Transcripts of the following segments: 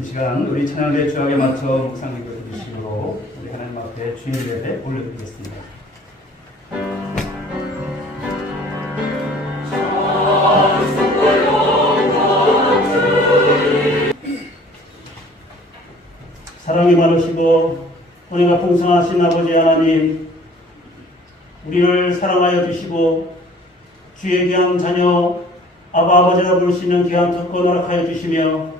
이 시간 우리 찬양대 주악에 맞춰 묵상 기도 드리시므로 우리 하나님 앞에 주일 예배 올려드리겠습니다. 사랑이 많으시고 은혜가 풍성하신 아버지 하나님, 우리를 사랑하여 주시고 주의 귀한 자녀 아버지라 부를 수 있는 귀한 특권 허락하여 주시며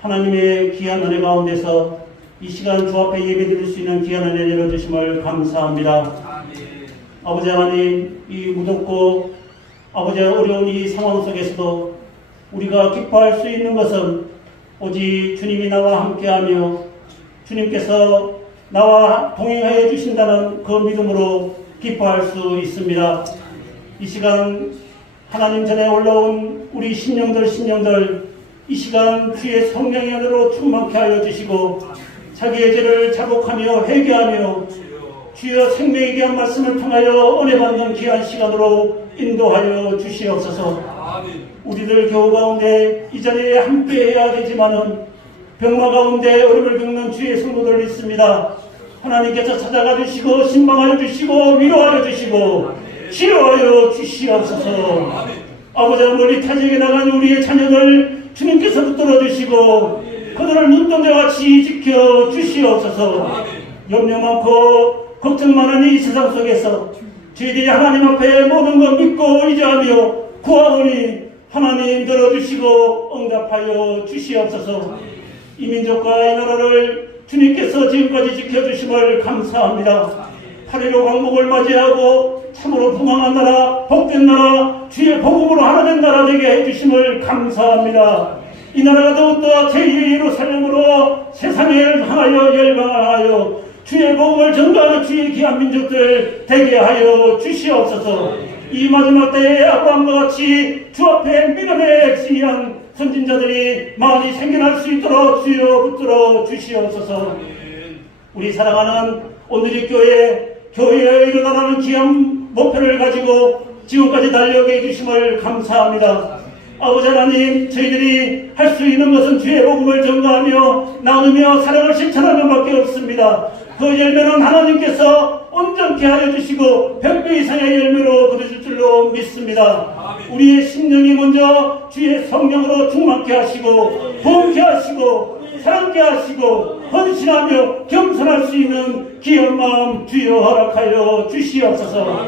하나님의 귀한 은혜 가운데서 이 시간 주 앞에 예배 드릴 수 있는 귀한 은혜 열어주심을 감사합니다. 아멘. 아버지 하나님, 이 무덥고 아버지 어려운 이 상황 속에서도 우리가 기뻐할 수 있는 것은 오직 주님이 나와 함께하며 주님께서 나와 동행하여 주신다는 그 믿음으로 기뻐할 수 있습니다. 이 시간 하나님 전에 올라온 우리 신령들 이 시간 주의 성령의 은혜로 충만케 하여 주시고 자기의 죄를 자복하며 회개하며 주여 생명의 귀한 말씀을 통하여 은혜 받는 귀한 시간으로 인도하여 주시옵소서. 우리들 교우 가운데 이 자리에 함께 해야 되지만은 병마 가운데 어려움을 겪는 주의 성도들 있습니다. 하나님께서 찾아가 주시고 신방하여 주시고 위로하여 주시고 치료하여 주시옵소서. 아버지, 멀리 타지에 나간 우리의 자녀들 주님께서 붙들어 주시고 그들을 눈동자같이 지켜 주시옵소서. 염려 많고 걱정 많은 이 세상 속에서 저희들이 하나님 앞에 모든 것 믿고 의지하며 구하오니 하나님 들어주시고 응답하여 주시옵소서. 이 민족과 이 나라를 주님께서 지금까지 지켜주심을 감사합니다. 8.15 광복을 맞이하고 참으로 풍성한 나라, 복된 나라, 주의 복음으로 하나 된 나라 되게 해주심을 감사합니다. 이 나라가 더욱더 제2예루살렘으로 세상에 향하여 열방을 하여 주의 복음을 전도하는 주의 귀한 민족들 되게 하여 주시옵소서. 이 마지막 때에 아브라함과 같이 주 앞에 믿음의 신이한 선진자들이 많이 생겨날 수 있도록 주여 붙들어 주시옵소서. 우리 사랑하는 오늘의 교회에 일어나는 귀한 목표를 가지고 지금까지 달려오게 해주심을 감사합니다. 아버지 하나님, 저희들이 할 수 있는 것은 주의 복음을 전가하며 나누며 사랑을 실천하는 밖에 없습니다. 그 열매는 하나님께서 온전케 하여 주시고 100배 이상의 열매로 거두실 줄로 믿습니다. 우리의 심령이 먼저 주의 성령으로 충만케 하시고 부흥케 하시고 사랑케 하시고 헌신하며 겸손할 수 있는 귀한 마음 주여 허락하여 주시옵소서.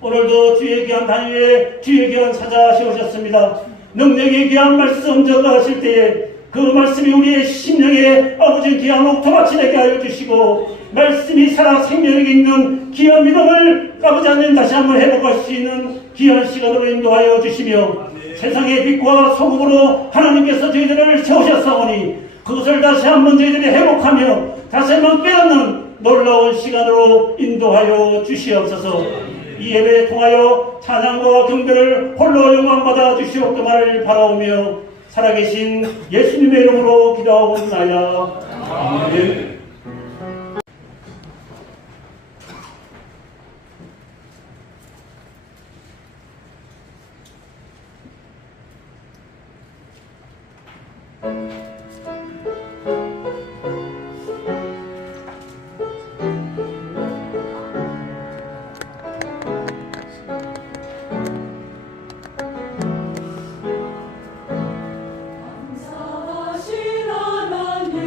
오늘도 주의 귀한 단위에 주의 귀한 사자 세우셨습니다. 능력의 귀한 말씀 전하실 때에 그 말씀이 우리의 심령에 아버지 귀한 옥토밭이 되게 하여 주시고 말씀이 살아 생명력이 있는 귀한 믿음을 아버지 하나님 다시 한번 회복할 수 있는 귀한 시간으로 인도하여 주시며 세상의 빛과 소금으로 하나님께서 저희들을 세우셨사오니 그것을 다시 한번 저희들이 회복하며 다시 한번 깨닫는 놀라운 시간으로 인도하여 주시옵소서. 이 예배에 통하여 찬양과 경배를 홀로 영광받아 주시옵기를 바라오며 살아계신 예수님의 이름으로 기도하옵나이다. 아멘. 감사하신 하나님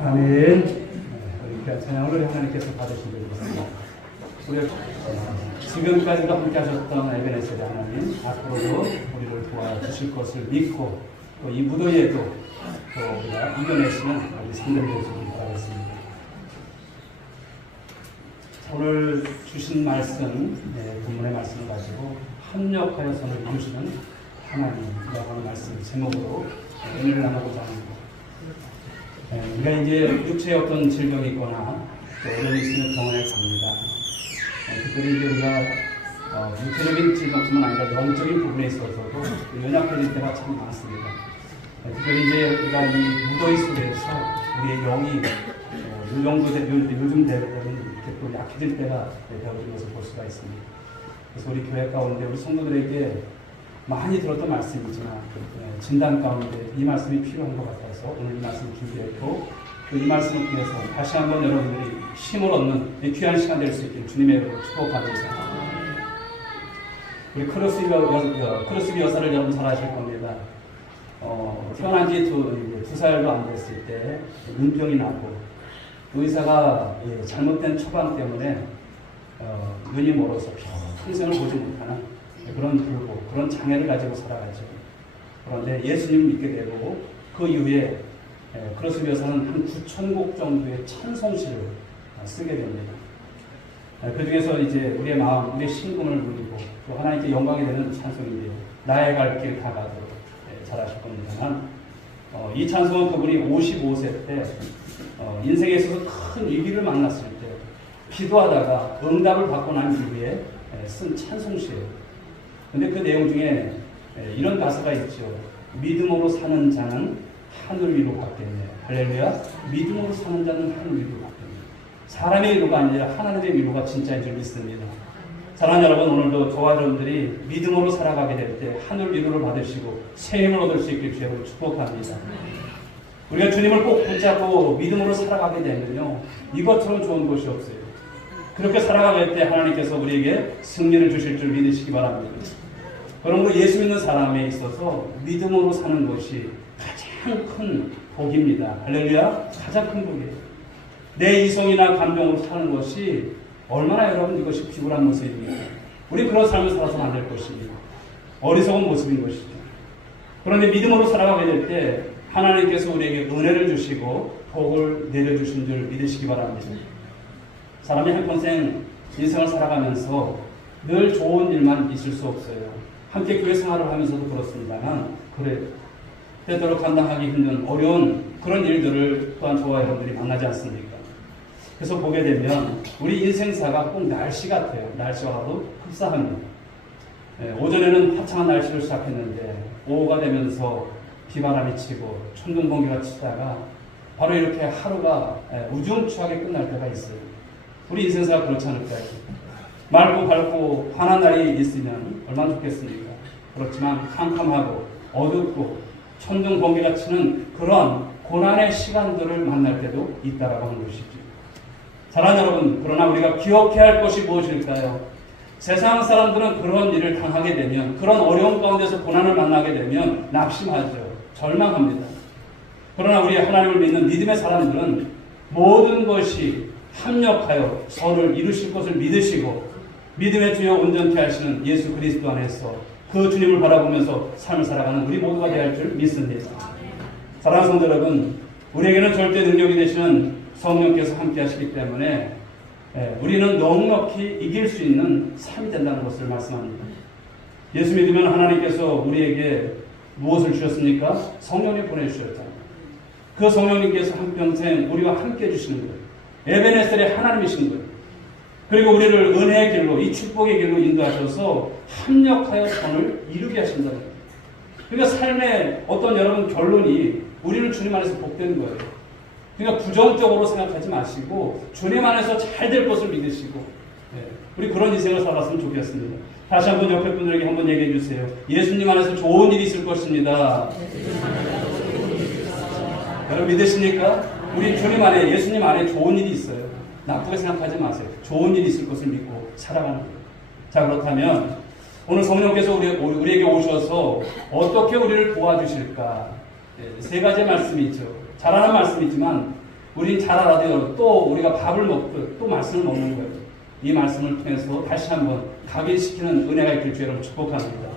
아멘. 우리 귀한 찬양을 하나님께서 받으시길 바랍니다. 우리 지금까지도 함께 하셨던 에베네셀의 하나님, 앞으로도 우리를 도와주실 것을 믿고 또 이 무더위에도 또 우리가 이겨내시는 우리 성도들 되시길 바라겠습니다. 오늘 주신 말씀, 본문의 말씀을 가지고 합력하여 선을 이루시는 하나님이라고 하는 말씀 제목으로 은혜를 나누고자 합니다. 우리가 이제 육체에 어떤 질병이 있거나 또 어려움이 있으면 병원에 갑니다. 특별히 이제 우리가 육체적인 질병뿐만 아니라 영적인 부분에 있어서도 연약해질 때가 참 많습니다. 특별히 이제 우리가 이 무더위 속에서 우리의 영이 요즘 대부분 이렇게 또 약해질 때가 되어진 것을 볼 수가 있습니다. 그래서 우리 교회 가운데 우리 성도들에게 많이 들었던 말씀이지만 진단 가운데 이 말씀이 필요한 것 같아서 오늘 이 말씀을 준비했고 또 이 말씀을 통해서 다시 한번 여러분들이 힘을 얻는 귀한 시간 될 수 있길 주님의 이름으로 축복합니다. 우리 크로스비 여사를 여러분 잘 아실 겁니다. 태어난 지 두 살도 안 됐을 때 눈병이 나고 의사가 잘못된 처방 때문에 눈이 멀어서 평생을 보지 못하는 그런 불고 그런 장애를 가지고 살아가죠. 그런데 예수님을 믿게 되고 그 이후에 크로스비 여사는 한 9,000곡 정도의 찬송시를 쓰게 됩니다. 그 중에서 이제 우리의 마음, 우리의 신분을 울리고 또 하나님께 영광이 되는 찬송인데요. 나의 갈 길 다가도록 잘 아실 겁니다만 이 찬송은 그분이 55세 때 인생에 있어서 큰 위기를 만났을 때 기도하다가 응답을 받고 난 이후에 쓴 찬송시예요. 근데 그 내용 중에 이런 가사가 있죠. 믿음으로 사는 자는 하늘 위로 받겠네. 할렐루야. 믿음으로 사는 자는 하늘 위로 받겠네. 사람의 위로가 아니라 하나님의 위로가 진짜인 줄 믿습니다. 사랑하는 여러분, 오늘도 저와 여러분들이 믿음으로 살아가게 될 때 하늘 위로를 받으시고 새 힘을 얻을 수 있길 주님으로 축복합니다. 우리가 주님을 꼭 붙잡고 믿음으로 살아가게 되면요, 이것처럼 좋은 것이 없어요. 그렇게 살아가게 될 때 하나님께서 우리에게 승리를 주실 줄 믿으시기 바랍니다. 그러므로 예수 믿는 사람에 있어서 믿음으로 사는 것이 가장 큰 복입니다. 할렐루야. 가장 큰 복이에요. 내 이성이나 감정으로 사는 것이 얼마나 여러분 이것이 비굴한 모습입니까? 우리 그런 삶을 살아서는 안 될 것입니다. 어리석은 모습인 것이죠. 그런데 믿음으로 살아가게 될 때 하나님께서 우리에게 은혜를 주시고 복을 내려주신 줄 믿으시기 바랍니다. 사람이 한평생 인생을 살아가면서 늘 좋은 일만 있을 수 없어요. 함께 교회 생활을 하면서도 그렇습니다만 그래 되도록 감당하기 힘든 어려운 그런 일들을 또한 저와 여러분들이 만나지 않습니까? 그래서 보게 되면 우리 인생사가 꼭 날씨 같아요. 날씨와도 흡사합니다. 오전에는 화창한 날씨를 시작했는데 오후가 되면서 비바람이 치고 천둥 번개가 치다가 바로 이렇게 하루가 우중충하게 끝날 때가 있어요. 우리 인생사가 그렇지 않을까요? 맑고 밝고 환한 날이 있으면 얼마나 좋겠습니까? 그렇지만 캄캄하고 어둡고 천둥 번개가 치는 그런 고난의 시간들을 만날 때도 있다라고 하는 것이죠. 사랑하는 여러분, 그러나 우리가 기억해야 할 것이 무엇일까요? 세상 사람들은 그런 일을 당하게 되면, 그런 어려움 가운데서 고난을 만나게 되면 낙심하죠. 절망합니다. 그러나 우리 하나님을 믿는 믿음의 사람들은 모든 것이 합력하여 선을 이루실 것을 믿으시고 믿음의 주여 온전케 하시는 예수 그리스도 안에서 그 주님을 바라보면서 삶을 살아가는 우리 모두가 되어야 할 줄 믿습니다. 사랑하는 성도 여러분, 우리에게는 절대 능력이 되시는 성령께서 함께 하시기 때문에 우리는 넉넉히 이길 수 있는 삶이 된다는 것을 말씀합니다. 예수 믿으면 하나님께서 우리에게 무엇을 주셨습니까? 성령님 보내주셨잖아요. 그 성령님께서 한평생 우리와 함께 해주시는 거예요. 에베네셀의 하나님이신 거예요. 그리고 우리를 은혜의 길로, 이 축복의 길로 인도하셔서 합력하여 선을 이루게 하신다는 거예요. 그러니까 삶의 어떤 여러분 결론이 우리는 주님 안에서 복되는 거예요. 그러니까 부정적으로 생각하지 마시고 주님 안에서 잘 될 것을 믿으시고 우리 그런 인생을 살았으면 좋겠습니다. 다시 한번 옆에 분들에게 한번 얘기해 주세요. 예수님 안에서 좋은 일이 있을 것입니다. 여러분 믿으십니까? 우리 주님 안에, 예수님 안에 좋은 일이 있어요. 나쁘게 생각하지 마세요. 좋은 일이 있을 것을 믿고 살아가는 거예요. 자, 그렇다면 오늘 성령께서 우리에게 오셔서 어떻게 우리를 도와주실까? 세 가지 말씀이 있죠. 잘하는 말씀이지만 우린 잘 알아도 또 우리가 밥을 먹고 또 말씀을 먹는 거예요. 이 말씀을 통해서 다시 한번 각인시키는 은혜가 있길 주 여러분 축복합니다.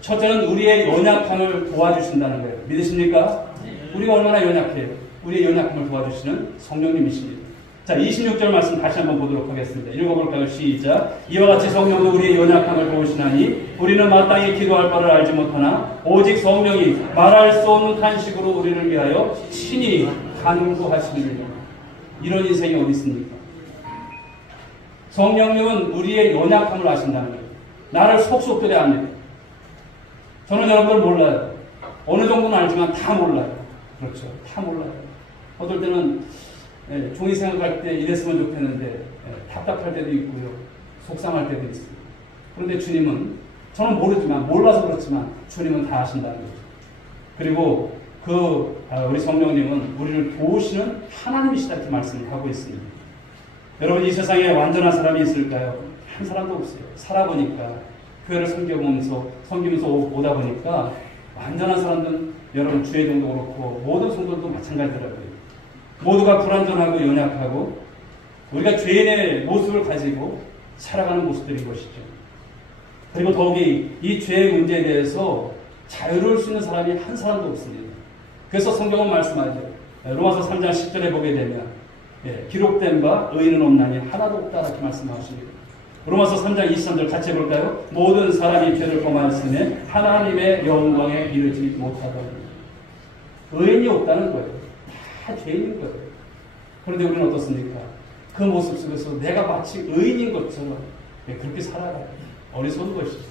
첫째는 우리의 연약함을 도와주신다는 거예요. 믿으십니까? 우리가 얼마나 연약해요. 우리의 연약함을 도와주시는 성령님이십니다. 자, 26절 말씀 다시 한번 보도록 하겠습니다. 읽어볼까요? 시작. 이와 같이 성령도 우리의 연약함을 도우시나니 우리는 마땅히 기도할 바를 알지 못하나 오직 성령이 말할 수 없는 탄식으로 우리를 위하여 친히 간구하시느니라. 이런 인생이 어디 있습니까? 성령님은 우리의 연약함을 아신다는 거예요. 나를 속속들이 압니다. 저는 여러분들 몰라요. 어느 정도는 알지만 다 몰라요. 그렇죠. 다 몰라요. 어떨 때는 종이 생각할 때 이랬으면 좋겠는데 답답할 때도 있고요. 속상할 때도 있어요. 그런데 주님은 저는 모르지만 몰라서 그렇지만 주님은 다 아신다는 거죠. 그리고 우리 성령님은 우리를 도우시는 하나님이시다 이렇게 말씀을 하고 있습니다. 여러분 이 세상에 완전한 사람이 있을까요? 한 사람도 없어요. 살아보니까 교회를 섬기면서 오다 보니까 완전한 사람들은 여러분 주의 종도 그렇고 모든 성도들도 마찬가지더라고요. 모두가 불완전하고 연약하고 우리가 죄인의 모습을 가지고 살아가는 모습들인 것이죠. 그리고 더욱이 이 죄의 문제에 대해서 자유로울 수 있는 사람이 한 사람도 없습니다. 그래서 성경은 말씀하죠. 로마서 3장 10절에 보게 되면 기록된 바 의인은 없나니 하나도 없다 이렇게 말씀하십니다. 로마서 3장 23절 같이 해볼까요? 모든 사람이 죄를 범하였으며 하나님의 영광에 이르지 못하다. 의인이 없다는 거예요. 다 죄인인 거예요. 그런데 우리는 어떻습니까? 그 모습 속에서 내가 마치 의인인 것처럼 그렇게 살아가요. 어리석은 것이죠.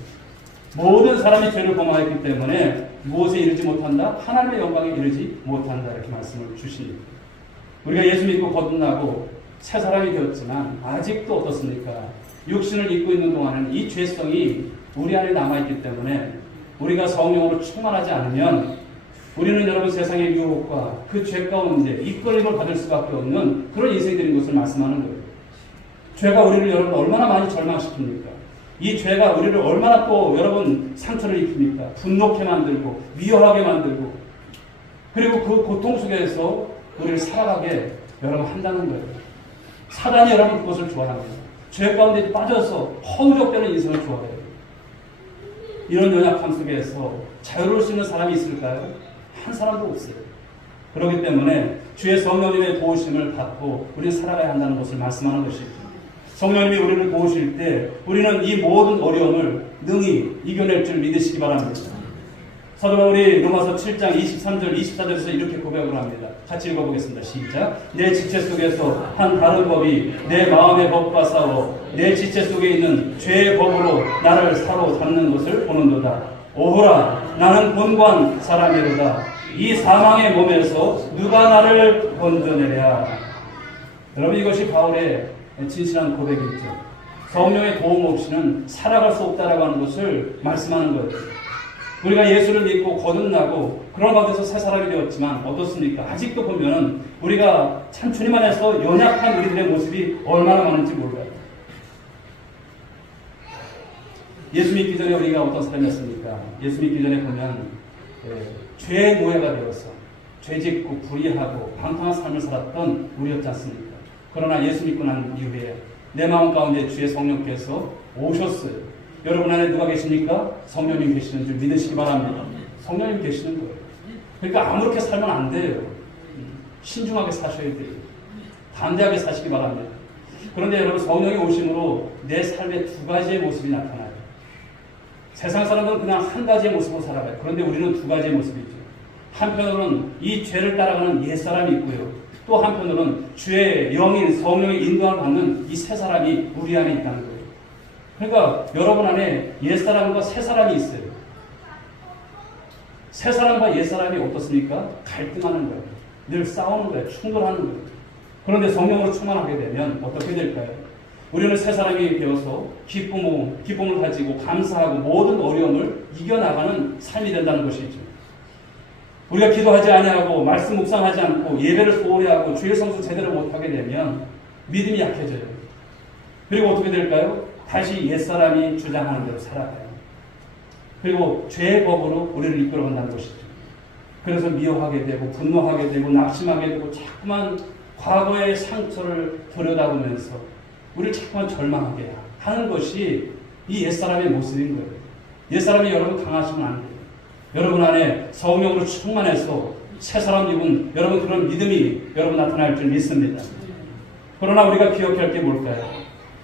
모든 사람이 죄를 범하였기 때문에 무엇에 이르지 못한다? 하나님의 영광에 이르지 못한다 이렇게 말씀을 주십니다. 우리가 예수 믿고 거듭나고 새 사람이 되었지만 아직도 어떻습니까? 육신을 입고 있는 동안은 이 죄성이 우리 안에 남아있기 때문에 우리가 성령으로 충만하지 않으면 우리는 여러분 세상의 유혹과 그 죄 가운데 이끌림을 받을 수밖에 없는 그런 인생들인 것을 말씀하는 거예요. 죄가 우리를 여러분 얼마나 많이 절망시킵니까? 이 죄가 우리를 얼마나 또 여러분 상처를 입힙니까? 분노케 만들고 미워하게 만들고 그리고 그 고통 속에서 우리를 살아가게 여러분 한다는 거예요. 사단이 여러분 그것을 좋아합니다. 죄 가운데 빠져서 허우적대는 인생을 좋아해요. 이런 연약함 속에서 자유로울 수 있는 사람이 있을까요? 한 사람도 없어요. 그렇기 때문에 주의 성령님의 도우심을 받고 우리는 살아가야 한다는 것을 말씀하는 것이죠. 성령님이 우리를 도우실 때 우리는 이 모든 어려움을 능히 이겨낼 줄 믿으시기 바랍니다. 사도 바울이 로마서 7장 23절 24절에서 이렇게 고백을 합니다. 같이 읽어보겠습니다. 시작. 내 지체 속에서 한 다른 법이 내 마음의 법과 싸워 내 지체 속에 있는 죄의 법으로 나를 사로잡는 것을 보는도다. 오호라 나는 본관 사람이로다. 이 사망의 몸에서 누가 나를 건져내랴. 여러분 이것이 바울의 진실한 고백이죠. 성령의 도움 없이는 살아갈 수 없다라고 하는 것을 말씀하는 거예요. 우리가 예수를 믿고 거듭나고 그런 가운데서 새 사람이 되었지만 어떻습니까? 아직도 보면은 우리가 참 주님 안에서 연약한 우리들의 모습이 얼마나 많은지 몰라요. 예수 믿기 전에 우리가 어떤 사람이었습니까? 예수 믿기 전에 보면 죄의 노예가 되어서 죄짓고 불의하고 방탕한 삶을 살았던 우리였지 않습니까? 그러나 예수 믿고 난 이후에 내 마음 가운데 주의 성령께서 오셨어요. 여러분 안에 누가 계십니까? 성령님 계시는 줄 믿으시기 바랍니다. 성령님 계시는 거예요. 그러니까 아무렇게 살면 안 돼요. 신중하게 사셔야 돼요. 담대하게 사시기 바랍니다. 그런데 여러분 성령이 오심으로 내 삶에 두 가지의 모습이 나타나요. 세상 사람들은 그냥 한 가지의 모습으로 살아가요. 그런데 우리는 두 가지의 모습이죠. 한편으로는 이 죄를 따라가는 옛사람이 있고요. 또 한편으로는 주의 영인 성령의 인도함을 받는 이 새 사람이 우리 안에 있다는 거예요. 그러니까 여러분 안에 옛사람과 새사람이 있어요. 새사람과 옛사람이 어떻습니까? 갈등하는 거예요. 늘 싸우는 거예요. 충돌하는 거예요. 그런데 성령으로 충만하게 되면 어떻게 될까요? 우리는 새사람이 되어서 기쁨을 가지고 감사하고 모든 어려움을 이겨나가는 삶이 된다는 것이죠. 우리가 기도하지 아니하고 말씀 묵상하지 않고 예배를 소홀히 하고 주의 성수 제대로 못하게 되면 믿음이 약해져요. 그리고 어떻게 될까요? 다시 옛사람이 주장하는 대로 살아가요. 그리고 죄의 법으로 우리를 이끌어간다는 것이죠. 그래서 미워하게 되고 분노하게 되고 낙심하게 되고 자꾸만 과거의 상처를 들여다보면서 우리를 자꾸만 절망하게 하는 것이 이 옛사람의 모습인 거예요. 옛사람이 여러분 강하시면 안 돼요. 여러분 안에 성령으로 충만해서 새 사람 입은 여러분 그런 믿음이 여러분 나타날 줄 믿습니다. 그러나 우리가 기억할 게 뭘까요?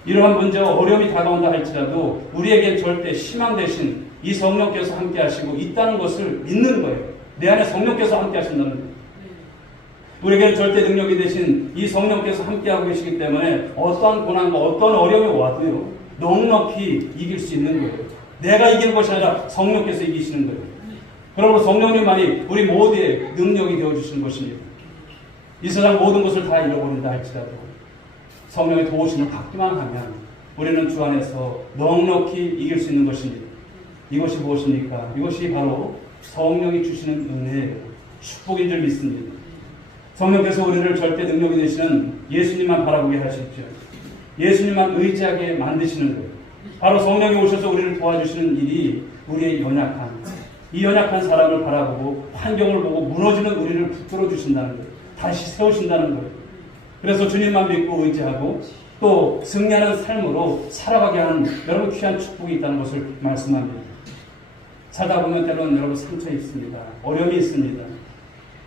이러한 문제와 어려움이 다가온다 할지라도 우리에겐 절대 희망 대신 이 성령께서 함께 하시고 있다는 것을 믿는 거예요. 내 안에 성령께서 함께 하신다는 거예요. 우리에게는 절대 능력이 되신 이 성령께서 함께하고 계시기 때문에 어떠한 고난과 어떠한 어려움이 와도요 넉넉히 이길 수 있는 거예요. 내가 이기는 것이 아니라 성령께서 이기시는 거예요. 그러므로 성령님만이 우리 모두의 능력이 되어주시는 것입니다. 이 세상 모든 것을 다 잃어버린다 할지라도 성령의 도우심을 받기만 하면 우리는 주 안에서 넉넉히 이길 수 있는 것입니다. 이것이 무엇입니까? 이것이 바로 성령이 주시는 은혜예요. 축복인 줄 믿습니다. 성령께서 우리를 절대 능력이 되시는 예수님만 바라보게 하십시오. 예수님만 의지하게 만드시는 거예요. 바로 성령이 오셔서 우리를 도와주시는 일이 우리의 이 연약한 사람을 바라보고 환경을 보고 무너지는 우리를 붙들어 주신다는 거예요. 다시 세우신다는 거예요. 그래서 주님만 믿고 의지하고 또 승리하는 삶으로 살아가게 하는 여러분 귀한 축복이 있다는 것을 말씀합니다. 살다 보면 때로는 여러분 상처 있습니다. 어려움이 있습니다.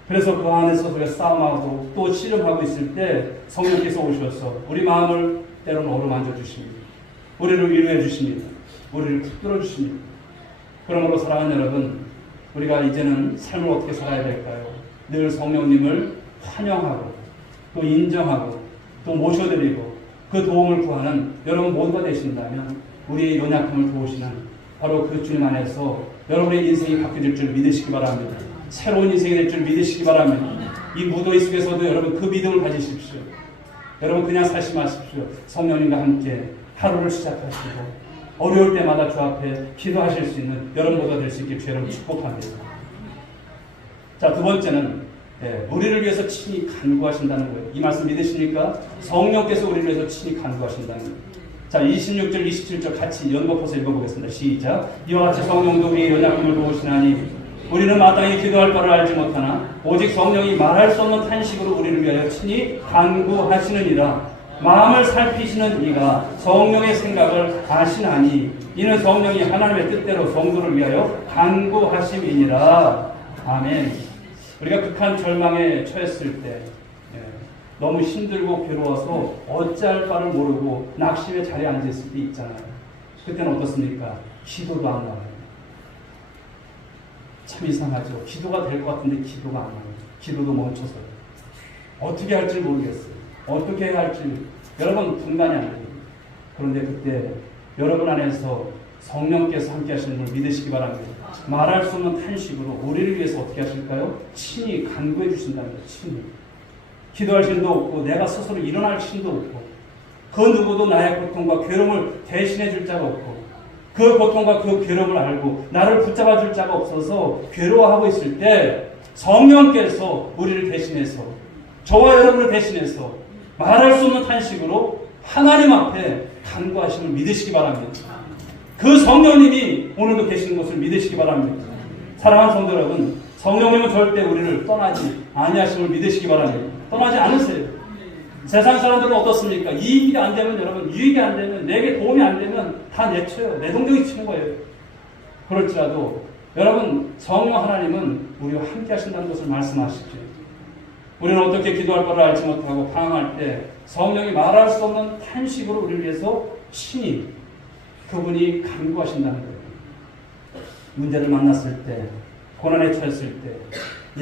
그래서 그 안에서 우리가 싸움하고 또 씨름하고 있을 때 성령께서 오셔서 우리 마음을 때로는 어루만져 주십니다. 우리를 위로해 주십니다. 우리를 붙들어 주십니다. 그러므로 사랑하는 여러분, 우리가 이제는 삶을 어떻게 살아야 될까요? 늘 성령님을 환영하고 또 인정하고 또 모셔드리고 그 도움을 구하는 여러분 모두가 되신다면 우리의 연약함을 도우시는 바로 그 주님 안에서 여러분의 인생이 바뀌어질 줄 믿으시기 바랍니다. 새로운 인생이 될 줄 믿으시기 바랍니다. 이 무더위 속에서도 여러분 그 믿음을 가지십시오. 여러분 그냥 사시 마십시오. 성령님과 함께 하루를 시작하시고 어려울 때마다 주 앞에 기도하실 수 있는 여러분보다 될 수 있게 주 여러분 축복합니다. 자, 두 번째는 우리를 위해서 친히 간구하신다는 거예요. 이 말씀 믿으십니까? 성령께서 우리를 위해서 친히 간구하신다는 거예요. 자, 26절, 27절 같이 연거포서 읽어보겠습니다. 시작. 이와 같이 성령도 우리의 연약함을 도우시나니 우리는 마땅히 기도할 바를 알지 못하나 오직 성령이 말할 수 없는 탄식으로 우리를 위하여 친히 간구하시느니라. 마음을 살피시는 이가 성령의 생각을 아시나니 이는 성령이 하나님의 뜻대로 성도를 위하여 간구하심이니라. 아멘. 우리가 극한 절망에 처했을 때 너무 힘들고 괴로워서 어찌할 바를 모르고 낙심의 자리에 앉아있을 때 있잖아요. 그때는 어떻습니까? 기도도 안 나와요. 참 이상하죠. 기도가 될 것 같은데 기도가 안 나와요. 기도도 멈춰서요. 어떻게 할지 모르겠어요. 어떻게 해야 할지 여러분 분간이 안 됩니다. 그런데 그때 여러분 안에서 성령께서 함께 하시는 걸 믿으시기 바랍니다. 말할 수 없는 탄식으로 우리를 위해서 어떻게 하실까요? 친히 간구해 주신다는 거예요. 친히. 기도할 힘도 없고 내가 스스로 일어날 힘도 없고 그 누구도 나의 고통과 괴로움을 대신해 줄 자가 없고 그 고통과 그 괴로움을 알고 나를 붙잡아 줄 자가 없어서 괴로워하고 있을 때 성령께서 우리를 대신해서 저와 여러분을 대신해서 말할 수 없는 탄식으로 하나님 앞에 간구하심을 믿으시기 바랍니다. 그 성령님이 오늘도 계시는 것을 믿으시기 바랍니다. 사랑하는 성도 여러분, 성령님은 절대 우리를 떠나지 아니하심을 믿으시기 바랍니다. 떠나지 않으세요. 세상 사람들은 어떻습니까? 이익이 안 되면 여러분, 유익이 안 되면 내게 도움이 안 되면 다 내쳐요. 내동댕이 치는 거예요. 그럴지라도 여러분 성령 하나님은 우리와 함께 하신다는 것을 말씀하시죠. 우리는 어떻게 기도할 바를 알지 못하고 방황할 때 성령이 말할 수 없는 탄식으로 우리를 위해서 친히 그분이 간구하신다는 거예요. 문제를 만났을 때, 고난에 처했을 때,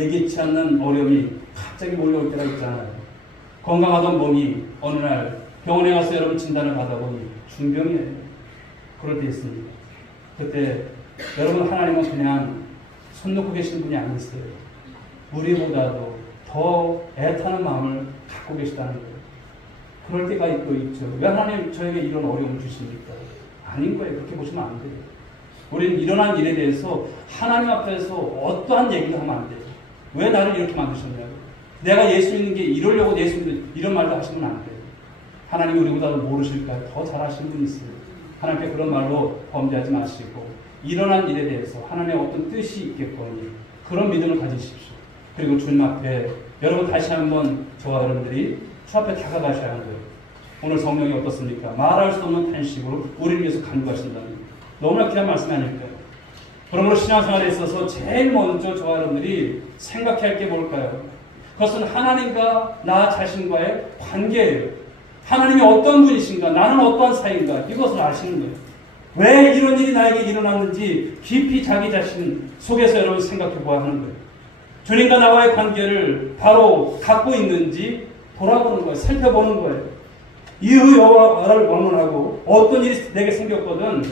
예기치 않는 어려움이 갑자기 몰려올 때가 있잖아요. 건강하던 몸이 어느 날 병원에 가서 여러분 진단을 받아보니 중병이에요. 그럴 때 있습니다. 그때 여러분 하나님은 그냥 손 놓고 계시는 분이 아니었어요. 우리보다도 더 애타는 마음을 갖고 계시다는 거예요. 그럴 때가 또 있죠. 왜 하나님 저에게 이런 어려움을 주십니까? 아닌 거예요. 그렇게 보시면 안 돼요. 우리는 일어난 일에 대해서 하나님 앞에서 어떠한 얘기도 하면 안 돼요. 왜 나를 이렇게 만드셨냐고. 내가 예수 믿는 게 이러려고 예수 믿는 이런 말도 하시면 안 돼요. 하나님이 우리보다 모르실까요? 더 잘하시는 분이 있어요. 하나님께 그런 말로 범죄하지 마시고 일어난 일에 대해서 하나님의 어떤 뜻이 있겠거니 그런 믿음을 가지십시오. 그리고 주님 앞에 여러분 다시 한번 저와 여러분들이 주 앞에 다가가셔야 하는 거예요. 오늘 성령이 어떻습니까? 말할 수 없는 탄식으로 우리를 위해서 간구하신다는 너무나 귀한 말씀이 아닐까요? 그러므로 신앙생활에 있어서 제일 먼저 저와 여러분들이 생각해야 할 게 뭘까요? 그것은 하나님과 나 자신과의 관계예요. 하나님이 어떤 분이신가? 나는 어떠한 사이인가? 이것을 아시는 거예요. 왜 이런 일이 나에게 일어났는지 깊이 자기 자신 속에서 여러분 생각해 보아야 하는 거예요. 주님과 나와의 관계를 바로 갖고 있는지 돌아보는 거예요. 살펴보는 거예요. 이후 여호와를 원문하고 어떤 일이 내게 생겼거든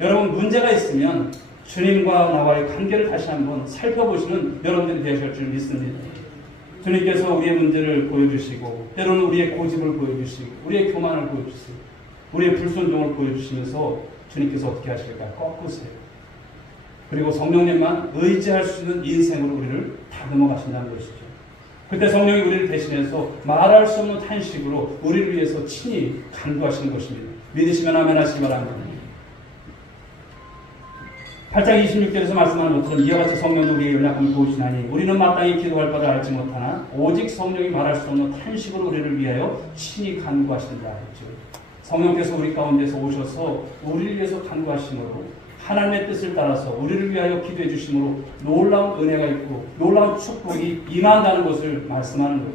여러분 문제가 있으면 주님과 나와의 관계를 다시 한번 살펴보시는 여러분들이 되실 줄 믿습니다. 주님께서 우리의 문제를 보여주시고 때로는 우리의 고집을 보여주시고 우리의 교만을 보여주시고 우리의 불순종을 보여주시면서 주님께서 어떻게 하실까? 꺾으세요. 그리고 성령님만 의지할 수 있는 인생으로 우리를 다듬어 가신다는 것이죠. 그때 성령이 우리를 대신해서 말할 수 없는 탄식으로 우리를 위해서 친히 간구하시는 것입니다. 믿으시면 아멘 하시기 바랍니다. 8장 26절에서 말씀하는 것처럼 이와 같이 성령이 우리의 연약함을 도우시나니 우리는 마땅히 기도할 바를 알지 못하나 오직 성령이 말할 수 없는 탄식으로 우리를 위하여 친히 간구하신다 했죠. 성령께서 우리 가운데서 오셔서 우리를 위해서 간구하심으로 하나님의 뜻을 따라서 우리를 위하여 기도해 주심으로 놀라운 은혜가 있고 놀라운 축복이 임한다는 것을 말씀하는 거예요.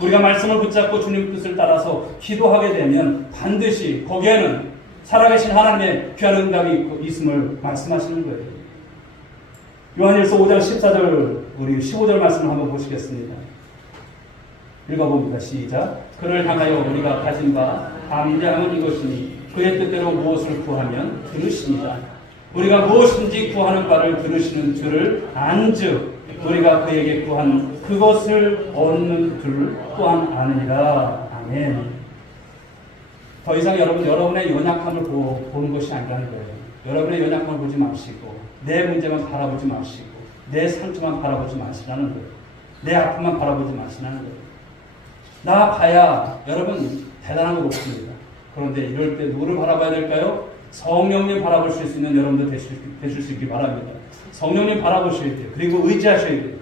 우리가 말씀을 붙잡고 주님 뜻을 따라서 기도하게 되면 반드시 거기에는 살아계신 하나님의 귀한 응답이 있음을 말씀하시는 거예요. 요한일서 5장 14절 우리 15절 말씀을 한번 보시겠습니다. 읽어봅니다. 시작. 그를 향하여 우리가 가진 바 담대함은 이것이니 그의 뜻대로 무엇을 구하면 들으시니라. 우리가 무엇인지 구하는 바를 들으시는 줄을 안즉 우리가 그에게 구한 그것을 얻는 줄 또한 아느니라. 아멘. 더 이상 여러분의 연약함을 보는 것이 아니라는 거예요. 여러분의 연약함을 보지 마시고 내 문제만 바라보지 마시고 내 상처만 바라보지 마시라는 거예요. 내 아픔만 바라보지 마시라는 거예요. 나 봐야 여러분 대단한 거 없습니다. 그런데 이럴 때 누구를 바라봐야 될까요? 성령님 바라볼 수 있는 여러분들 되실 수 있길 바랍니다. 성령님 바라보셔야 돼요. 그리고 의지하셔야 돼요.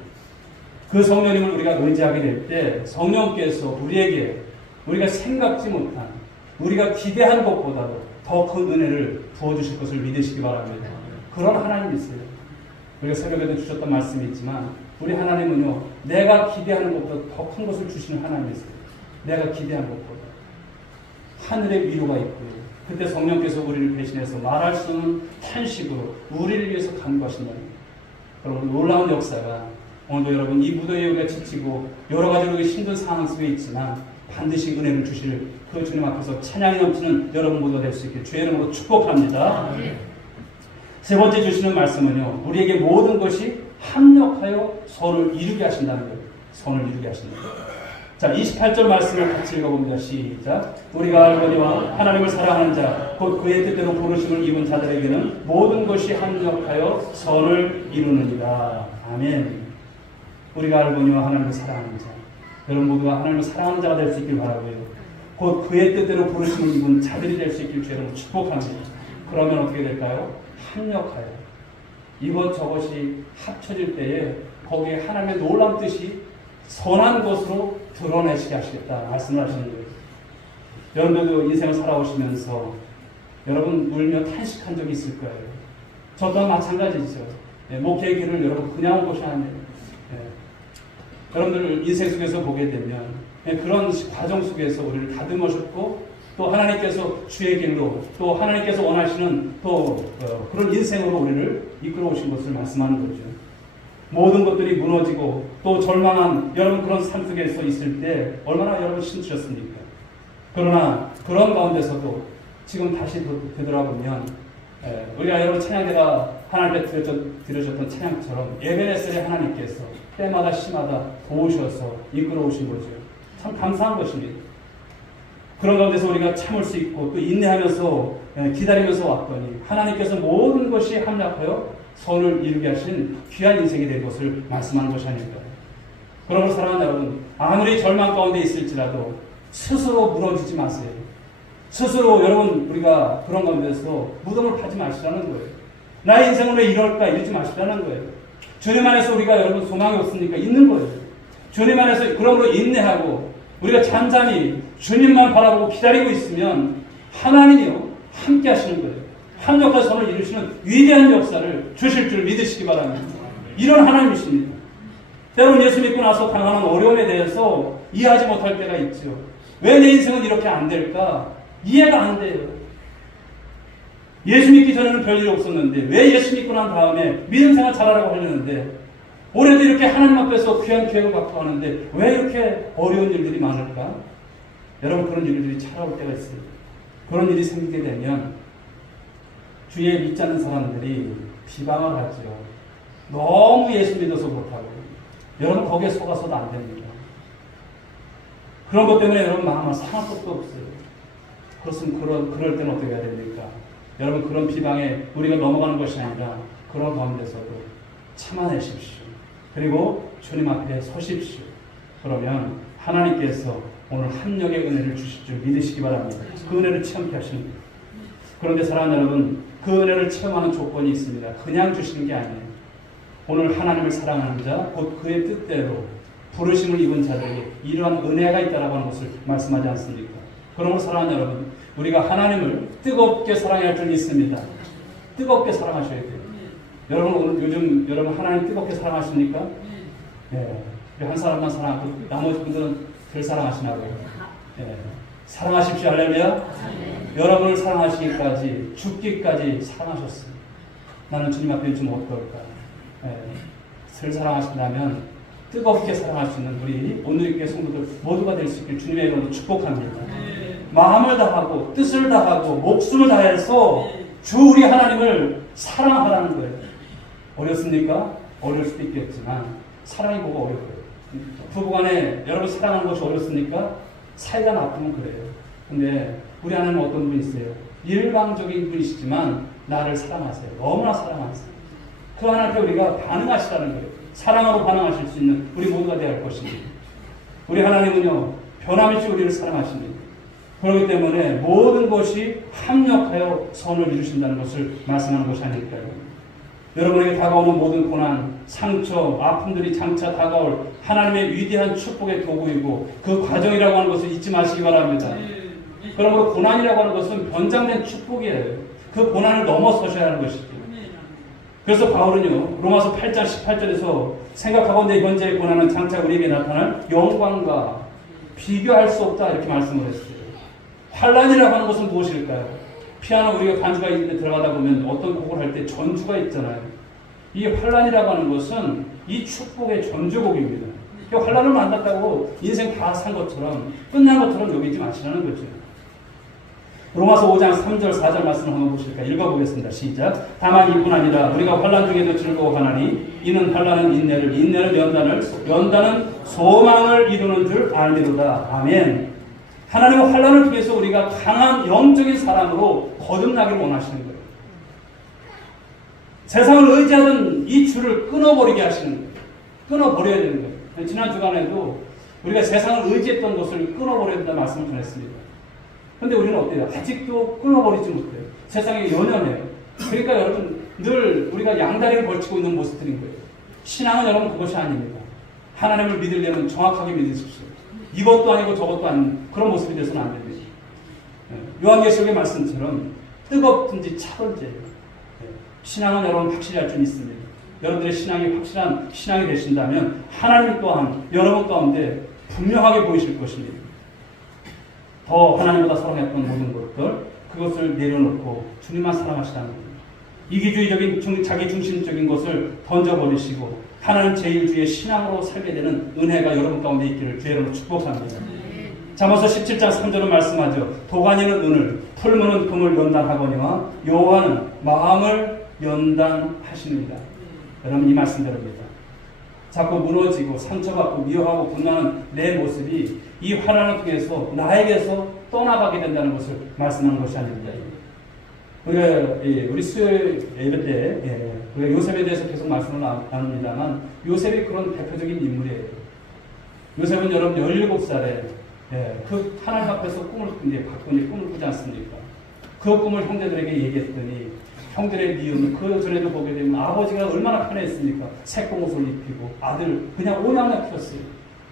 그 성령님을 우리가 의지하게 될 때 성령께서 우리에게 우리가 생각지 못한 우리가 기대한 것보다도 더 큰 은혜를 부어주실 것을 믿으시기 바랍니다. 그런 하나님이 있어요. 우리가 새벽에도 주셨던 말씀이 있지만 우리 하나님은요 내가 기대하는 것보다 더 큰 것을 주시는 하나님이 있어요. 내가 기대한 것보다 하늘의 위로가 있고요. 그때 성령께서 우리를 대신해서 말할 수 없는 탄식으로 우리를 위해서 간구하신다는 거예요. 여러분 놀라운 역사가 오늘도 여러분 이 무더위에 우리가 지치고 여러 가지로 힘든 상황 속에 있지만 반드시 은혜를 주실 그 주님 앞에서 찬양이 넘치는 여러분 모두가 될 수 있게 주의 이름으로 축복합니다. 세 번째 주시는 말씀은요 우리에게 모든 것이 합력하여 선을 이루게 하신다는 거예요. 선을 이루게 하신다. 자, 28절 말씀을 같이 읽어봅니다. 시작. 우리가 알거니와 하나님을 사랑하는 자, 곧 그의 뜻대로 부르심을 입은 자들에게는 모든 것이 합력하여 선을 이루느니라. 아멘. 우리가 알거니와 하나님을 사랑하는 자. 여러분 모두가 하나님을 사랑하는 자가 될 수 있길 바라고요. 곧 그의 뜻대로 부르심을 입은 자들이 될 수 있길 여러분 축복합니다. 그러면 어떻게 될까요? 합력하여. 이것저것이 합쳐질 때에 거기에 하나님의 놀라운 뜻이 선한 것으로 드러내시게 하시겠다 말씀을 하시는 거예요. 여러분들도 인생을 살아오시면서 여러분 울며 탄식한 적이 있을 거예요. 저 또한 마찬가지죠. 목회의 길을 여러분 그냥 온 것이 아니에요. 여러분들 인생 속에서 보게 되면 그런 과정 속에서 우리를 다듬으셨고 또 하나님께서 주의 길로 또 하나님께서 원하시는 또 그런 인생으로 우리를 이끌어 오신 것을 말씀하는 거죠. 모든 것들이 무너지고 또 절망한 여러분 그런 삶 속에서 있을 때 얼마나 여러분 힘드셨습니까? 그러나 그런 가운데서도 지금 다시 되돌아보면 우리가 여러분 찬양대가 하나님 앞에 드려졌던 찬양처럼 에베네셀의 하나님께서 때마다 시마다 도우셔서 이끌어 오신 거죠. 참 감사한 것입니다. 그런 가운데서 우리가 참을 수 있고 또 인내하면서 기다리면서 왔더니 하나님께서 모든 것이 합력하여 선을 이루게 하신 귀한 인생이 될 것을 말씀하는 것이 아닐까요? 그러므로 사랑하는 여러분, 아무리 절망 가운데 있을지라도 스스로 무너지지 마세요. 스스로 여러분 우리가 그런 가운데서 무덤을 파지 마시라는 거예요. 나의 인생은 왜 이럴까 이러지 마시라는 거예요. 주님 안에서 우리가 여러분 소망이 없으니까 있는 거예요. 주님 안에서 그러므로 인내하고 우리가 잠잠히 주님만 바라보고 기다리고 있으면 하나님이요 함께 하시는 거예요. 합력과 선을 이루시는 위대한 역사를 주실 줄 믿으시기 바랍니다. 이런 하나님이십니다. 때로는 예수 믿고 나서 당하는 어려움에 대해서 이해하지 못할 때가 있죠. 왜 내 인생은 이렇게 안 될까? 이해가 안 돼요. 예수 믿기 전에는 별일이 없었는데 왜 예수 믿고 난 다음에 믿음 생활 잘하라고 하려는데 올해도 이렇게 하나님 앞에서 귀한 기회를 갖고 하는데 왜 이렇게 어려운 일들이 많을까? 여러분 그런 일들이 찾아올 때가 있습니다. 그런 일이 생기게 되면 주에 믿지 않는 사람들이 비방을 하죠. 너무 예수 믿어서 못하고 여러분 거기에 속아서도 안 됩니다. 그런 것 때문에 여러분 마음을 상할 것도 없어요. 그렇으면 그럴 때는 어떻게 해야 됩니까? 여러분 그런 비방에 우리가 넘어가는 것이 아니라 그런 가운데서도 참아내십시오. 그리고 주님 앞에 서십시오. 그러면 하나님께서 오늘 합력의 은혜를 주실 줄 믿으시기 바랍니다. 그 은혜를 체험케 하십니다. 그런데 사랑하는 여러분, 그 은혜를 체험하는 조건이 있습니다. 그냥 주시는 게 아니에요. 오늘 하나님을 사랑하는 자, 곧 그의 뜻대로 부르심을 입은 자들에게 이러한 은혜가 있다라고 하는 것을 말씀하지 않습니까? 그러므로 사랑하는 여러분, 우리가 하나님을 뜨겁게 사랑해야 할 줄 믿습니다. 뜨겁게 사랑하셔야 돼요. 여러분 오늘 요즘 여러분 하나님 뜨겁게 사랑하십니까? 네. 한 사람만 사랑하고 나머지 분들은 덜 사랑하시나고요. 네. 사랑하십시오. 할렐루야. 여러분을 사랑하시기까지 죽기까지 사랑하셨습니다. 나는 주님 앞에 좀 어떨까? 네. 덜 사랑하신다면 뜨겁게 사랑할 수 있는 우리 오늘 교회 성도들 모두가 될 수 있길 주님의 이름으로 축복합니다. 마음을 다하고 뜻을 다하고 목숨을 다해서 주 우리 하나님을 사랑하라는 거예요. 어렵습니까? 어려울 수도 있겠지만 사랑이 뭐가 어려워요. 부부간에 여러분 사랑하는 것이 어렵습니까? 사이가 나쁘면 그래요. 근데 우리 하나님은 어떤 분이세요? 일방적인 분이시지만 나를 사랑하세요. 너무나 사랑하세요. 그 하나님께 우리가 반응하시라는 거예요. 사랑으로 반응하실 수 있는 우리 모두가 되어야 할 것입니다. 우리 하나님은요 변함없이 우리를 사랑하십니다. 그렇기 때문에 모든 것이 합력하여 선을 이루신다는 것을 말씀하는 것이 아닐까요? 여러분에게 다가오는 모든 고난, 상처, 아픔들이 장차 다가올 하나님의 위대한 축복의 도구이고 그 과정이라고 하는 것을 잊지 마시기 바랍니다. 그러므로 고난이라고 하는 것은 변장된 축복이에요. 그 고난을 넘어서셔야 하는 것이죠. 그래서 바울은요 로마서 8장 18절에서 생각하건대 현재의 고난은 장차 우리에게 나타날 영광과 비교할 수 없다 이렇게 말씀을 했어요. 환란이라고 하는 것은 무엇일까요? 피아노 우리가 반주가 있는데 들어가다 보면 어떤 곡을 할 때 전주가 있잖아요. 이 환란이라고 하는 것은 이 축복의 전주곡입니다. 환란을 만났다고 인생 다 산 것처럼 끝난 것처럼 여기지 마시라는 거죠. 로마서 5장 3절 4절 말씀을 한번 보실까요? 읽어보겠습니다. 시작. 다만 이뿐 아니라 우리가 환란 중에도 즐거워하나니 이는 환란은 인내를, 인내는 연단은 소망을 이루는 줄 알미로다. 아멘. 하나님은 환란을 통해서 우리가 강한 영적인 사랑으로 거듭나기를 원하시는 거예요. 세상을 의지하던 이 줄을 끊어버리게 하시는 거예요. 끊어버려야 되는 거예요. 지난 주간에도 우리가 세상을 의지했던 것을 끊어버려야 된다는 말씀을 전했습니다. 근데 우리는 어때요? 아직도 끊어버리지 못해요. 세상에 연연해요. 그러니까 여러분 늘 우리가 양다리를 걸치고 있는 모습들인 거예요. 신앙은 여러분 그것이 아닙니다. 하나님을 믿으려면 정확하게 믿으십시오. 이것도 아니고 저것도 아닌 그런 모습이 돼서는 안 됩니다. 요한계시록의 말씀처럼 뜨겁든지 차든지 신앙은 여러분 확실히 할 줄 믿습니다. 여러분들의 신앙이 확실한 신앙이 되신다면 하나님 또한 여러분 가운데 분명하게 보이실 것입니다. 더 하나님보다 사랑했던 모든 것들 그것을 내려놓고 주님만 사랑하시라는 겁니다. 이기주의적인 자기 중심적인 것을 던져버리시고 하나님 제일주의 신앙으로 살게 되는 은혜가 여러분 가운데 있기를 주의 이름으로 축복합니다. 잠언서 17장 3절은 말씀하죠. 도가니는 은을, 풀무는 금을 연단하거니와 여호와는 마음을 연단하십니다. 여러분 이 말씀대로입니다. 자꾸 무너지고 상처받고 미워하고 분노하는 내 모습이 이 환난을 통해서 나에게서 떠나가게 된다는 것을 말씀하는 것이 아닙니다. 우리 수요일 예배 때 우리가 요셉에 대해서 계속 말씀을 나눕니다만 요셉이 그런 대표적인 인물이에요. 요셉은 여러분 17살에 그 하나님 앞에서 꿈을 꾸지 않습니까? 그 꿈을 형제들에게 얘기했더니 형들의 미움, 그 전에도 보게 되면 아버지가 얼마나 편했습니까? 새꼬옷을 입히고 아들 그냥 오냥냥 키웠어요.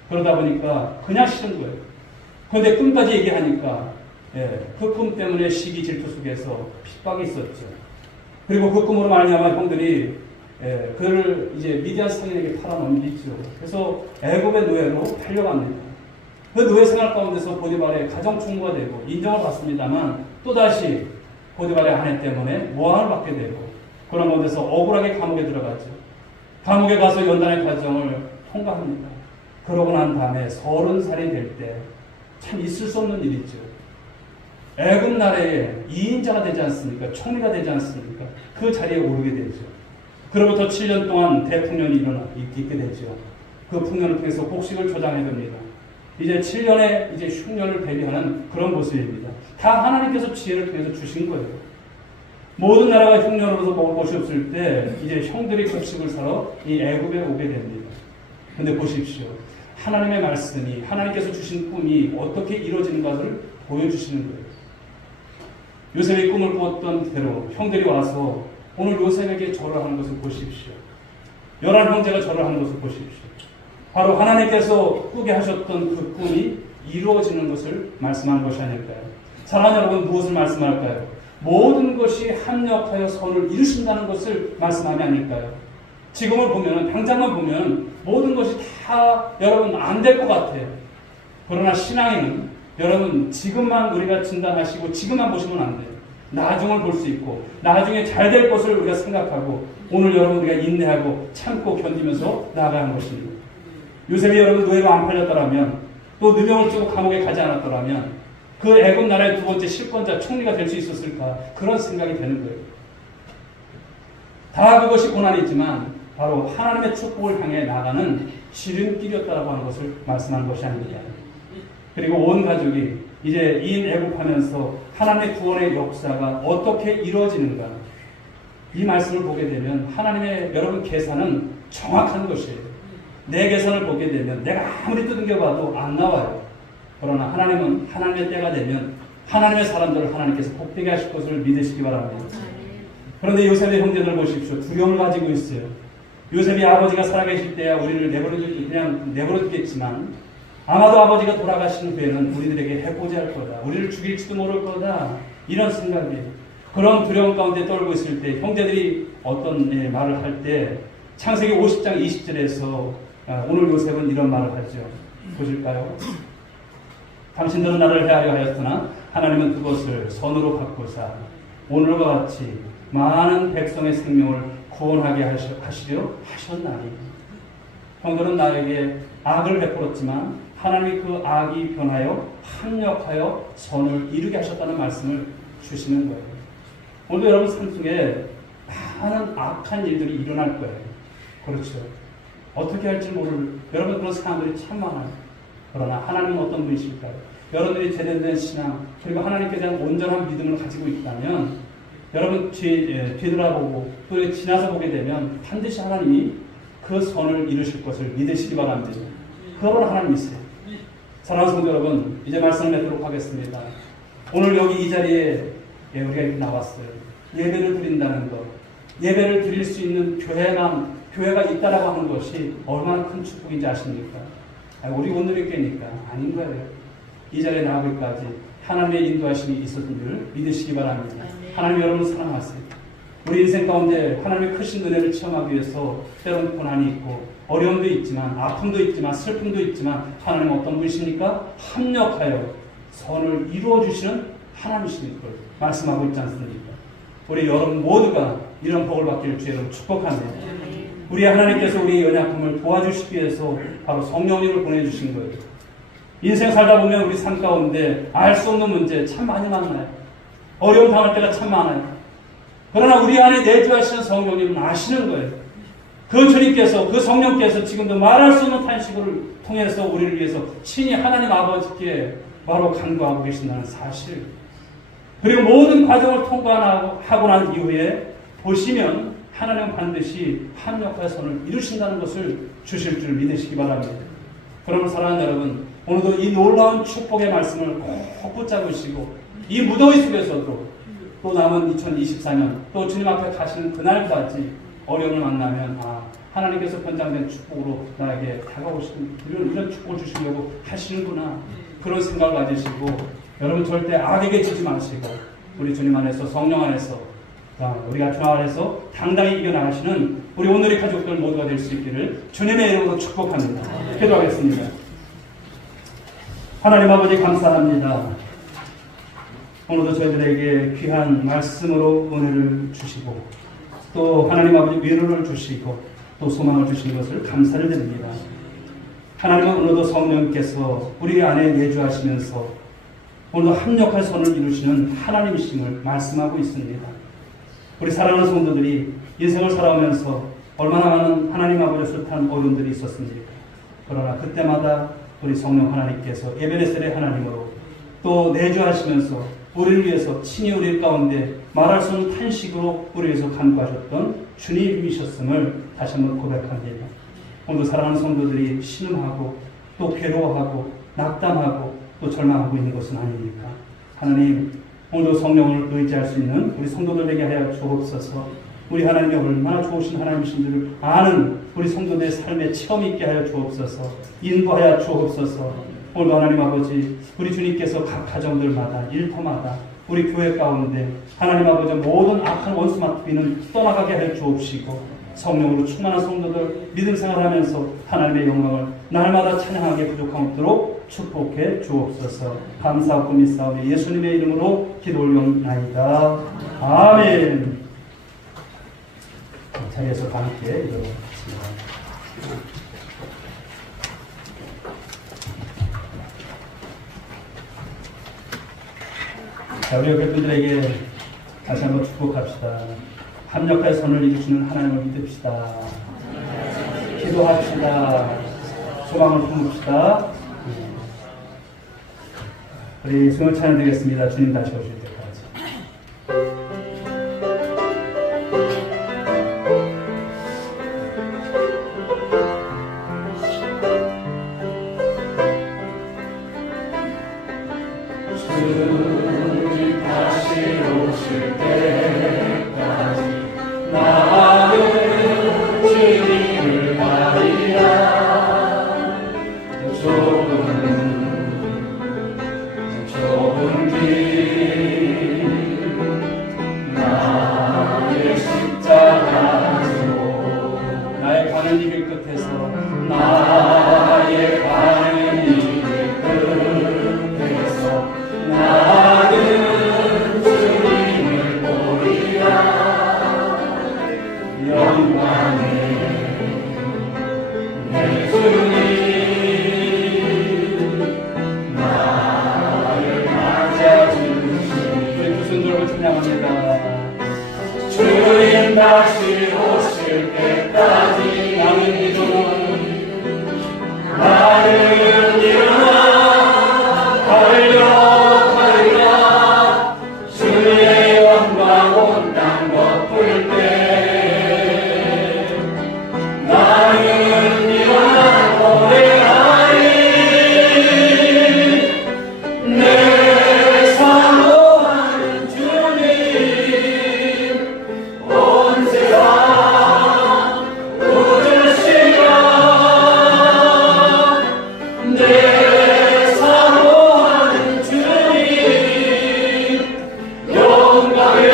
그러다 보니까 그냥 싫은 거예요. 그런데 꿈까지 얘기하니까 그 꿈 때문에 시기 질투 속에서 핍박이 있었죠. 그리고 그 꿈으로 말미암아 형들이 그를 이제 미디안 상인에게 팔아 넘기죠. 그래서 애굽의 노예로 팔려갑니다. 그 노예 생활 가운데서 보디발의 가정 총무가 되고 인정을 받습니다만 또다시 보디발의 아내 때문에 모함을 받게 되고 그런 가운데서 억울하게 감옥에 들어갔죠. 감옥에 가서 연단의 과정을 통과합니다. 그러고 난 다음에 30살이 될 때 참 있을 수 없는 일이죠. 애굽 나라의 2인자가 되지 않습니까? 총리가 되지 않습니까? 그 자리에 오르게 되죠. 그로부터 7년 동안 대풍년이 있게 되죠. 그 풍년을 통해서 곡식을 조장해 둡니다. 이제 7년의 이제 흉년을 대비하는 그런 모습입니다. 다 하나님께서 지혜를 통해서 주신 거예요. 모든 나라가 흉년으로서 먹을 것이 없을 때 이제 형들이 곡식을 사러 이 애굽에 오게 됩니다. 근데 보십시오. 하나님의 말씀이 하나님께서 주신 꿈이 어떻게 이루어지는가를 보여주시는 거예요. 요셉이 꿈을 꾸었던 대로 형들이 와서 오늘 요셉에게 절을 하는 것을 보십시오. 11형제가 절을 하는 것을 보십시오. 바로 하나님께서 꾸게 하셨던 그 꿈이 이루어지는 것을 말씀하는 것이 아닐까요? 사랑하는 여러분, 무엇을 말씀할까요? 모든 것이 합력하여 선을 이루신다는 것을 말씀하면 아닐까요? 지금을 보면, 당장만 보면 모든 것이 다 여러분 안 될 것 같아요. 그러나 신앙에는 여러분 지금만 우리가 진단하시고 지금만 보시면 안 돼요. 나중을 볼 수 있고 나중에 잘 될 것을 우리가 생각하고 오늘 여러분 우리가 인내하고 참고 견디면서 나아가는 것입니다. 요셉이 여러분 노예로 안 팔렸더라면 또 누명을 쓰고 감옥에 가지 않았더라면 그 애굽 나라의 두 번째 실권자 총리가 될 수 있었을까? 그런 생각이 되는 거예요. 다 그것이 고난이지만 바로 하나님의 축복을 향해 나가는 지름길이었다라고 하는 것을 말씀하는 것이 아닙니다. 그리고 온 가족이 이제 이 애굽하면서 하나님의 구원의 역사가 어떻게 이루어지는가 이 말씀을 보게 되면 하나님의 여러분 계산은 정확한 것이에요. 내 계산을 보게 되면 내가 아무리 두들겨봐도 안 나와요. 그러나 하나님은 하나님의 때가 되면 하나님의 사람들을 하나님께서 복되게 하실 것을 믿으시기 바랍니다. 그런데 요셉의 형제들 보십시오. 두려움을 가지고 있어요. 요셉이 아버지가 살아계실 때야 우리를 그냥 내버려두겠지만 아마도 아버지가 돌아가신 후에는 우리들에게 해코지할 거다. 우리를 죽일지도 모를 거다. 이런 생각이에요. 그런 두려움 가운데 떨고 있을 때 형제들이 어떤 말을 할 때 창세기 50장 20절에서 오늘 요셉은 이런 말을 하죠. 보실까요? 당신들은 나를 해하려 하였으나 하나님은 그것을 선으로 바꾸사 오늘과 같이 많은 백성의 생명을 구원하게 하시려 하셨나니. 형들은 나에게 악을 베풀었지만 하나님이 그 악이 변하여 합력하여 선을 이루게 하셨다는 말씀을 주시는 거예요. 오늘도 여러분 삶 속에 많은 악한 일들이 일어날 거예요. 그렇죠. 어떻게 할지 모를 여러분 그런 사람들이 참 많아요. 그러나 하나님은 어떤 분이실까요? 여러분들이 제대로 된 신앙 그리고 하나님께 대한 온전한 믿음을 가지고 있다면 여러분 뒤돌아보고 또 지나서 보게 되면 반드시 하나님이 그 선을 이루실 것을 믿으시기 바랍니다. 그런 하나님이세요. 사랑하는 성도 여러분, 이제 말씀을 맺도록 하겠습니다. 오늘 여기 이 자리에 우리가 이렇게 나왔어요. 예배를 드린다는 것, 예배를 드릴 수 있는 교회가 있다라고 하는 것이 얼마나 큰 축복인지 아십니까? 우리 오늘의 교회니까 아닌 거예요. 이 자리에 나오기까지 하나님의 인도하심이 있었던 줄 믿으시기 바랍니다. 하나님 여러분 사랑하세요. 우리 인생 가운데 하나님의 크신 은혜를 체험하기 위해서 때로는 고난이 있고 어려움도 있지만 아픔도 있지만 슬픔도 있지만 하나님 어떤 분이십니까? 합력하여 선을 이루어 주시는 하나님이십니까? 말씀하고 있지 않습니까? 우리 여러분 모두가 이런 복을 받기를 주의로 축복합니다. 우리 하나님께서 우리의 연약함을 도와주시기 위해서 바로 성령님을 보내주신 거예요. 인생 살다 보면 우리 삶 가운데 알 수 없는 문제 참 많이 만나요. 어려움 당할 때가 참 많아요. 그러나 우리 안에 내주하시는 성령님은 아시는 거예요. 그 주님께서 그 성령께서 지금도 말할 수 없는 탄식을 통해서 우리를 위해서 친히 하나님 아버지께 바로 간구하고 계신다는 사실. 그리고 모든 과정을 통과하고 난 이후에 보시면 하나님은 반드시 합력하여 선을 이루신다는 것을 주실 줄 믿으시기 바랍니다. 그러면 사랑하는 여러분, 오늘도 이 놀라운 축복의 말씀을 꼭 붙잡으시고 이 무더위 속에서도 또 남은 2024년 또 주님 앞에 가시는 그날까지 어려움을 만나면 하나님께서 권장된 축복으로 나에게 다가오시는 이런 축복을 주시려고 하시는구나, 그런 생각을 가지시고, 여러분 절대 악에게 지지 마시고 우리 주님 안에서, 성령 안에서, 우리가 주 안에서 당당히 이겨나가시는 우리 오늘의 가족들 모두가 될 수 있기를 주님의 이름으로 축복합니다. 기도하겠습니다. 하나님 아버지 감사합니다. 오늘도 저희들에게 귀한 말씀으로 은혜를 주시고, 또 하나님 아버지 위로를 주시고, 또 소망을 주신 것을 감사를 드립니다. 하나님은 오늘도 성령께서 우리 안에 내주하시면서 오늘도 합력할 선을 이루시는 하나님이심을 말씀하고 있습니다. 우리 사랑하는 성도들이 인생을 살아오면서 얼마나 많은 하나님 아버지의 숱한 어려움들이 있었습니까? 그러나 그때마다 우리 성령 하나님께서 에베네셀의 하나님으로 또 내주하시면서 우리를 위해서 친히 우리 가운데 말할 수 없는 탄식으로 우리를 위해서 간구하셨던 주님이셨음을 다시 한번 고백합니다. 오늘도 사랑하는 성도들이 신음하고 또 괴로워하고 낙담하고 또 절망하고 있는 것은 아닙니까? 하나님, 오늘도 성령을 의지할 수 있는 우리 성도들에게 하여 주옵소서. 우리 하나님이 얼마나 좋으신 하나님이신지를 아는 우리 성도들의 삶에 체험 있게 하여 주옵소서. 인도하여 주옵소서. 오늘도 하나님 아버지, 우리 주님께서 각 가정들마다, 일터마다, 우리 교회 가운데 하나님 아버지 모든 악한 원수 마귀는 떠나가게 하여 주옵시고, 성령으로 충만한 성도들 믿음 생활하면서 하나님의 영광을 날마다 찬양하게 부족함 없도록 축복해 주옵소서. 감사하고 믿사오며 예수님의 이름으로 기도 올려옵나이다. 아멘. 자리에서 함께 일어나겠습니다. 자, 우리 옆에 분들에게 다시 한번 축복합시다. 합력할 선을 이루시는 하나님을 믿읍시다. 기도합시다. 소망을 품읍시다. 우리 승을 찬양드리겠습니다. 주님 다시 오실 때까지. 주님 다시 오실 때까지 나는 주님을 바리라. 좁은 길 나의 십자가로 나의 가는 이 길 끝에서 나의 가는 이 길 끝에서 나는 주님을 보리라. 영광의 내 주님 나를 맞아주시니. 우리 두 손 들고 찬양합니다. 주님 다시 오실 때까지 나는 일어나 달려가리라. 주의 영광 온 땅 덮을 때 나는 일어나 노래하리. 내 사모하는 주님 온 세상 웃으시라. 내 사모하는 주님 영광의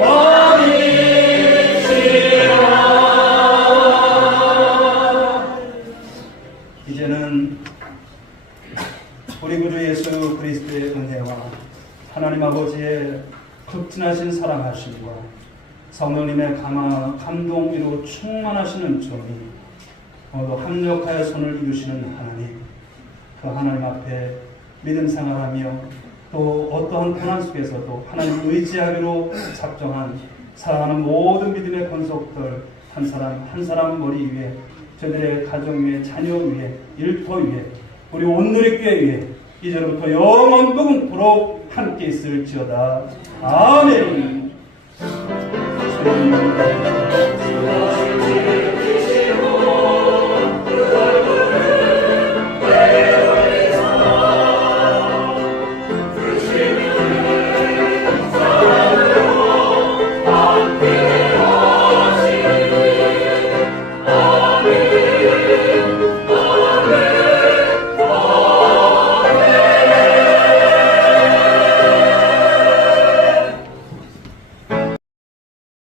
왕이시라. 이제는 우리 구주 예수 그리스도의 은혜와 하나님 아버지의 극진하신 사랑하심과 성령님의 감동으로 충만하시는 주님, 오늘도 합력하여 손을 이루시는 하나님, 그 하나님 앞에 믿음 생활하며 또 어떠한 고난 속에서도 하나님을 의지하기로 작정한 사랑하는 모든 믿음의 권속들 한 사람 한 사람 머리 위에, 저들의 가정 위에, 자녀 위에, 일터 위에, 우리 온누리 교회 위에 이제부터 영원 끊도록 함께 있을지어다. 아멘.